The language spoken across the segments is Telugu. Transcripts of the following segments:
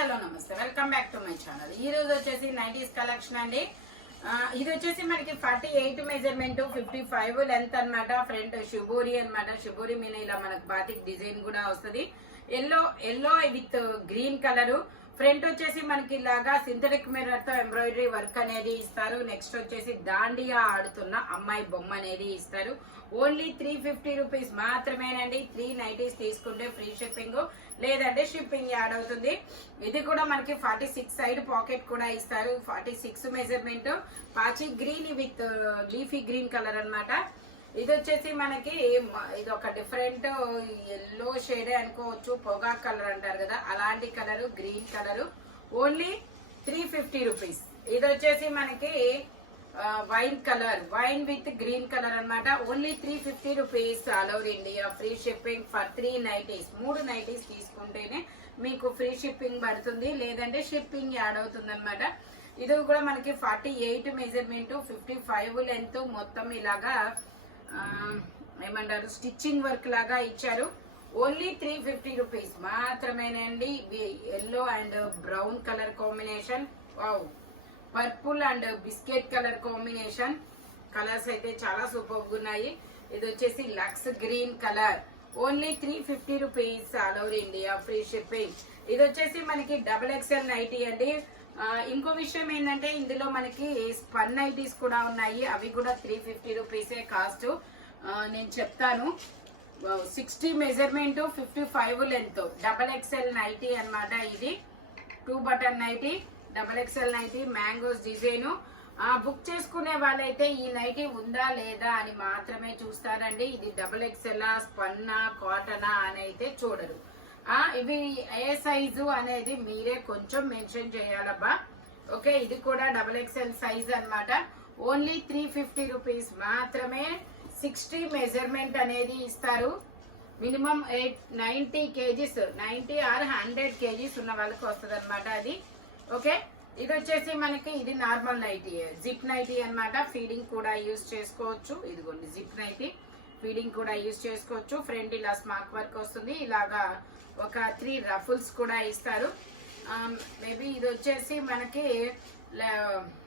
హలో నమస్తే, welcome back to my channel. ఈ రోజు వచ్చేసి 90s కలెక్షన్ అండి. ఇది వచ్చేసి మనకి 48 మెజర్మెంట్, 55 లెంత్ అన్నమాట. ఫ్రంట్ షుబోరి అన్నమాట. షుబోరి మీద ఇలా మనకు బాతిక్ డిజైన్ కూడా వస్తుంది. Yellow with green colour. Front వచ్చేసి మనకి ఇలాగా సింథటిక్ మిర్రర్ తో ఎంబ్రాయిడరీ వర్క్ అనేది ఇస్తారు. నెక్స్ట్ వచ్చేసి దాండియా ఆడుతున్న అమ్మాయి బొమ్మ అనేది ఇస్తారు. ఓన్లీ 350 రూపీస్ మాత్రమేనండి. 390s తీసుకుంటే ఫ్రీ షిప్పింగ్, లేదంటే షిప్పింగ్ యాడ్ అవుతుంది. ఇది కూడా మనకి 46 సైడ్ పాకెట్ కూడా ఇస్తారు. 46 మెజర్మెంట్, పాచి green with leafy green colour అన్నమాట. ఇది వచ్చేసి మనకి ఇది ఒక డిఫరెంట్ ఎల్లో షేడే అనుకోవచ్చు, పొగా కలర్ అంటారు కదా, అలాంటి colour, green colour. Only 350 rupees. ఇది వచ్చేసి మనకి wine colour, wine with green colour అన్నమాట. Only 350 rupees. All over India free shipping for 390s. 3 90s తీసుకుంటేనే మీకు ఫ్రీ షిప్పింగ్ పడుతుంది, లేదంటే షిప్పింగ్ యాడ్ అవుతుంది అనమాట. ఇది కూడా మనకి 48 మెజర్మెంట్, 55 లెంత్. మొత్తం ఇలాగా ఏమంటారు, స్టిచ్చింగ్ వర్క్ లాగా ఇచ్చారు. ఓన్లీ 350 రూపీస్ మాత్రమేనండి. Yellow and brown colour combination, purple and biscuit colour combination. Colours అయితే చాలా సూపర్ ఉన్నాయి. ఇది వచ్చేసి లక్స్ green colour. Only 350 rupees. All over India free shipping. ఇది వచ్చేసి మనకి XXL నైటీ అండి. ఇంకో విషయం ఏంటంటే ఇందులో మనకి స్పన్ నైటీస్ కూడా ఉన్నాయి. అవి కూడా 350 రూపీసే కాస్ట్. నేను చెప్తాను. 60 మెజర్మెంట్, 55 లెంత్, XXL నైటీ అన్నమాట. ఇది 2 బటన్ నైటీ, XXL నైటీ, మ్యాంగోస్ డిజైన్. బుక్ చేసుకునే వాళ్ళైతే ఈ నైటీ ఉందా లేదా అని మాత్రమే చూస్తారండి. ఇది XXL స్పన్నా కాటనా అని అయితే చూడరు. ఇవి ఏ సైజు అనేది మీరే కొంచెం మెన్షన్ చేయాలబ్బా. ఓకే, ఇది కూడా XXL సైజ్ అన్నమాట. ఓన్లీ 350 రూపీస్ మాత్రమే. 60 మెజర్మెంట్ అనేది ఇస్తారు. మినిమం 90 కేజీస్, 90 ఆర్ 100 కేజీస్ ఉన్న వాళ్ళకి వస్తుంది అనమాట అది. ఓకే, ఇది వచ్చేసి మనకి ఇది నార్మల్ నైటీ, జిప్ నైటీ అన్నమాట. ఫీడింగ్ కూడా యూజ్ చేసుకోవచ్చు. ఇదిగోండి జిప్ నైటీ, ఫీడింగ్ కూడా యూజ్ చేసుకోవచ్చు. ఫ్రంట్ ఇలా స్మార్ట్ వర్క్ వస్తుంది. ఇలాగా ఒక 3 రఫుల్స్ కూడా ఇస్తారు. మేబీ ఇది వచ్చేసి మనకి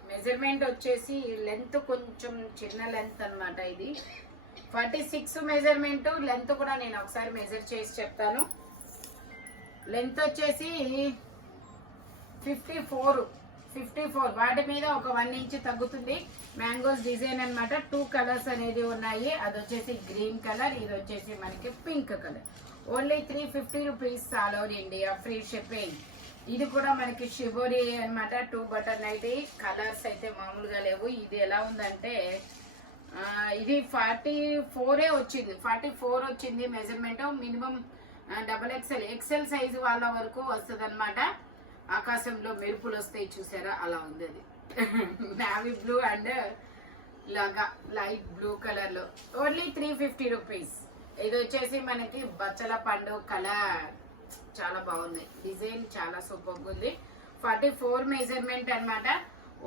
మెజర్మెంట్ వచ్చేసి లెంత్ కొంచెం చిన్న లెంత్ అన్నమాట. ఇది 46 మెజర్మెంట్. లెంత్ కూడా నేను ఒకసారి మెజర్ చేసి చెప్తాను. లెంత్ వచ్చేసి 54. వాటి మీద ఒక 1 ఇంచ్ తగ్గుతుంది. మ్యాంగోస్ డిజైన్ అన్నమాట. 2 కలర్స్ అనేది ఉన్నాయి. అది వచ్చేసి గ్రీన్ కలర్, ఇది వచ్చేసి మనకి pink colour. Only 350 rupees. All over India free shipping. ఇది కూడా మనకి షిబోరి అన్నమాట. 2 బటన్ అయితే కలర్స్ అయితే మామూలుగా లేవు. ఇది ఎలా ఉందంటే ఇది 44 వచ్చింది. 44 వచ్చింది మెజర్మెంట్. మినిమం XXL సైజు వాళ్ళ వరకు వస్తుంది అనమాట. ఆకాశంలో మెరుపులు వస్తాయి చూసారా, అలా ఉంది అది. నావీ బ్లూ అండ్ లాగా లైట్ బ్లూ కలర్ లో. Only 350 rupees. ఇది వచ్చేసి మనకి బచ్చల పండు కలర్. చాలా బాగుంది డిజైన్, చాలా సూపర్ ఉంది. 44 మెజర్మెంట్ అన్నమాట.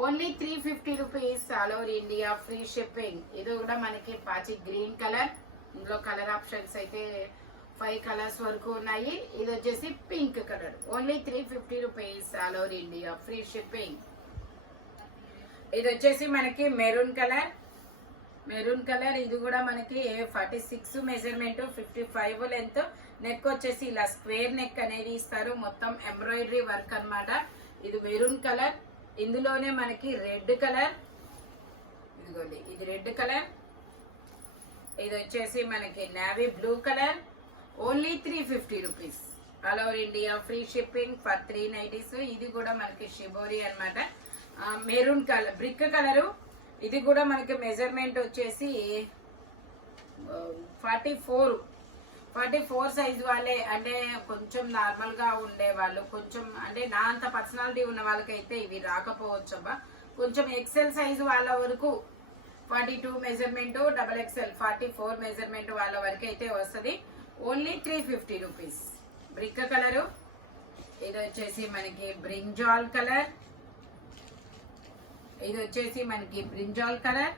Only 350 rupees. All over India free shipping. ఇది కూడా మనకి పాచి గ్రీన్ కలర్. ఇందులో కలర్ ఆప్షన్స్ అయితే 5 కలర్స్ వరకు ఉన్నాయి. ఇది వచ్చేసి pink colour. Only 350 rupees. All over India free shipping. ఇది వచ్చేసి మనకి మెరూన్ కలర్. ఇది కూడా మనకి 46 మెజర్మెంట్, 55 లెంత్. నెక్ వచ్చేసి ఇలా స్క్వేర్ నెక్ అనేది ఇస్తారు. మొత్తం ఎంబ్రాయిడరీ వర్క్ అన్నమాట. ఇది మెరూన్ కలర్. ఇందులోనే మనకి రెడ్ కలర్, ఇదిగోండి ఇది రెడ్ కలర్. ఇది వచ్చేసి మనకి navy blue colour. Only 350 rupees. All over India free shipping for 390s. ఇది కూడా మనకి షిబోరి అన్నమాట. Maroon colour, brick colour. ఇది కూడా మనకి మెజర్మెంట్ వచ్చేసి 44 సైజ్ వాళ్ళే, అంటే కొంచెం నార్మల్ గా ఉండే వాళ్ళు, కొంచెం అంటే నా అంత పర్సనాలిటీ ఉన్న వాళ్ళకైతే ఇవి రాకపోవచ్చబ్బా. కొంచెం XL సైజు వాళ్ళ వరకు 42 మెజర్మెంట్, XXL 44 మెజర్మెంట్ వాళ్ళ వరకు అయితే వస్తుంది. Only 350 rupees. Brick colour. ఇది వచ్చేసి మనకి బ్రింజాల్ కలర్. ఇది వచ్చేసి మనకి బ్రింజాల్ కలర్.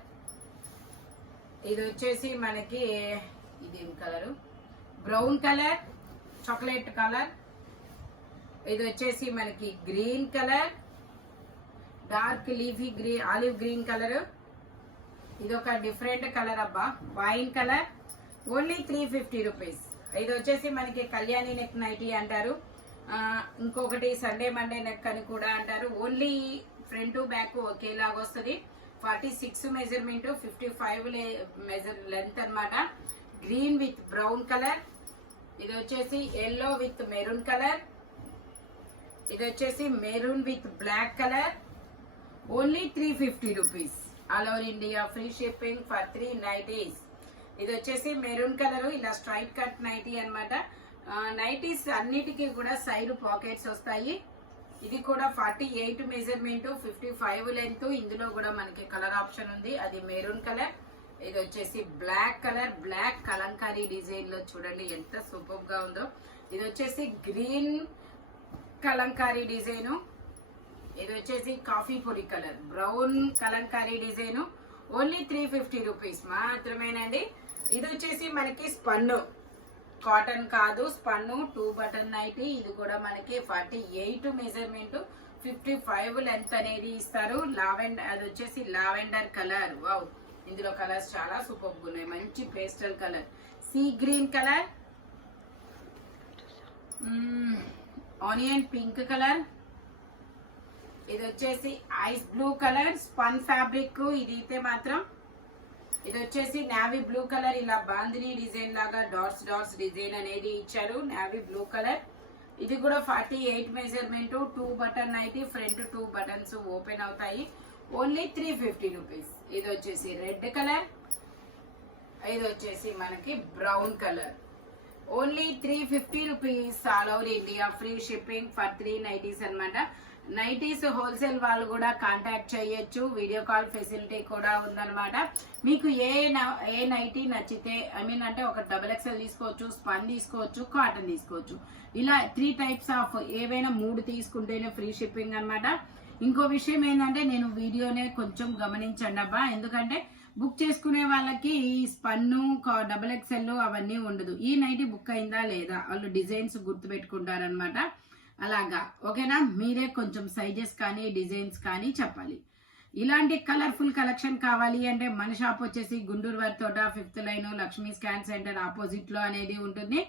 ఇది వచ్చేసి మనకి ఇదేం colour, brown colour, chocolate colour. ఇది వచ్చేసి మనకి green colour, dark leafy green, olive green colour. ఇది ఒక డిఫరెంట్ కలర్ అబ్బా, వైన్ కలర్. Only 350 rupees. ఇది వచ్చేసి మనకి కళ్యాణి నెక్ నైటీ అంటారు, ఇంకొకటి సండే మండే నెక్ అని కూడా అంటారు. ఓన్లీ ఫ్రంట్ టు బ్యాక్ ఒకేలాగా వస్తుంది. 46 మెజర్మెంట్, 55 మెజర్ లెంత్ అన్నమాట. Green with brown colour. ఇది వచ్చేసి ఎల్లో విత్ మెరూన్ కలర్. ఇది వచ్చేసి maroon with black colour. Only 350 rupees. All over India free shipping for 3 nighties. ఇది వచ్చేసి మెరూన్ కలర్, ఇలా స్ట్రైట్ కట్ నైటీ అన్నమాట. నైటీస్ అన్నిటికీ కూడా సైడ్ పాకెట్స్ వస్తాయి. ఇది కూడా 48 మెజర్మెంట్, 55 లెంత్. ఇందులో కూడా మనకి కలర్ ఆప్షన్ ఉంది, అది మెరూన్ కలర్. ఇది వచ్చేసి black colour, black kalamkari design లో చూడండి ఎంత సూపర్ గా ఉందో. ఇది వచ్చేసి గ్రీన్ కలంకారీ డిజైన్. ఇది వచ్చేసి కాఫీ పొడి colour, brown kalamkari design. Only 350 rupees మాత్రమేనండి. ఇది వచ్చేసి మనకి స్పన్ను, కాటన్ కాదు స్పన్ను, 2 బటన్ నైటీ. ఇది కూడా మనకి 48 మెజర్మెంట్, 55 లెంత్ అనేది ఇస్తారు. లావెండర్, అది వచ్చేసి లావెండర్ కలర్. వావ్, ఇందులో కలర్స్ చాలా సూపర్ ఉన్నాయి. మంచి pastel colour, sea green colour, onion pink colour. ఇది వచ్చేసి ice blue colour, spun fabric. ఇది అయితే మాత్రం ఇది వచ్చేసి నావీ బ్లూ కలర్, ఇలా బాందిని డిజైన్ లాగా డాట్స్ డాట్స్ డిజైన్ అనేది ఇచ్చారు, నావీ బ్లూ కలర్. ఇది కూడా 48 measurement, 2 button nighty. Front 2 buttons open అవుతాయి. Only 350 rupees. ఇది వచ్చేసి రెడ్ కలర్. ఇది వచ్చేసి మనకి brown colour. Only 350 rupees. All over India free shipping for 3 nighties అనమాట. నైటీస్ హోల్సేల్ వాళ్ళు కూడా కాంటాక్ట్ చేయొచ్చు, వీడియో కాల్ ఫెసిలిటీ కూడా ఉందన్నమాట. మీకు ఏ నైటీ నచ్చితే, ఐ మీన్ అంటే ఒక XXL తీసుకోవచ్చు, స్పన్ తీసుకోవచ్చు, కాటన్ తీసుకోవచ్చు. ఇలా 3 టైప్స్ ఆఫ్ ఏవైనా 3 తీసుకుంటేనే ఫ్రీ షిప్పింగ్ అనమాట. ఇంకో విషయం ఏంటంటే, నేను వీడియోనే కొంచెం గమనించండి అబ్బా, ఎందుకంటే బుక్ చేసుకునే వాళ్ళకి స్పన్ను, XXL అవన్నీ ఉండదు. ఈ నైటీ బుక్ అయిందా లేదా వాళ్ళు డిజైన్స్ గుర్తు పెట్టుకుంటారనమాట. అలాగా ఓకేనా, మీరే కొంచెం సైజెస్ కానీ డిజైన్స్ కానీ చెప్పాలి. ఇలాంటి కలర్ఫుల్ కలెక్షన్ కావాలి అంటే మన షాప్ వచ్చేసి గుంటూరు వారి తోట 5th line Lakshmi scan centre opposite లో అనేది ఉంటుంది.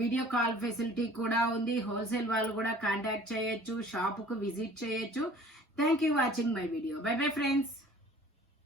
వీడియో కాల్ ఫెసిలిటీ కూడా ఉంది. హోల్సేల్ వాళ్ళు కూడా కాంటాక్ట్ చేయొచ్చు, షాప్ కు విజిట్ చేయొచ్చు. Thank you watching my video. By bye friends.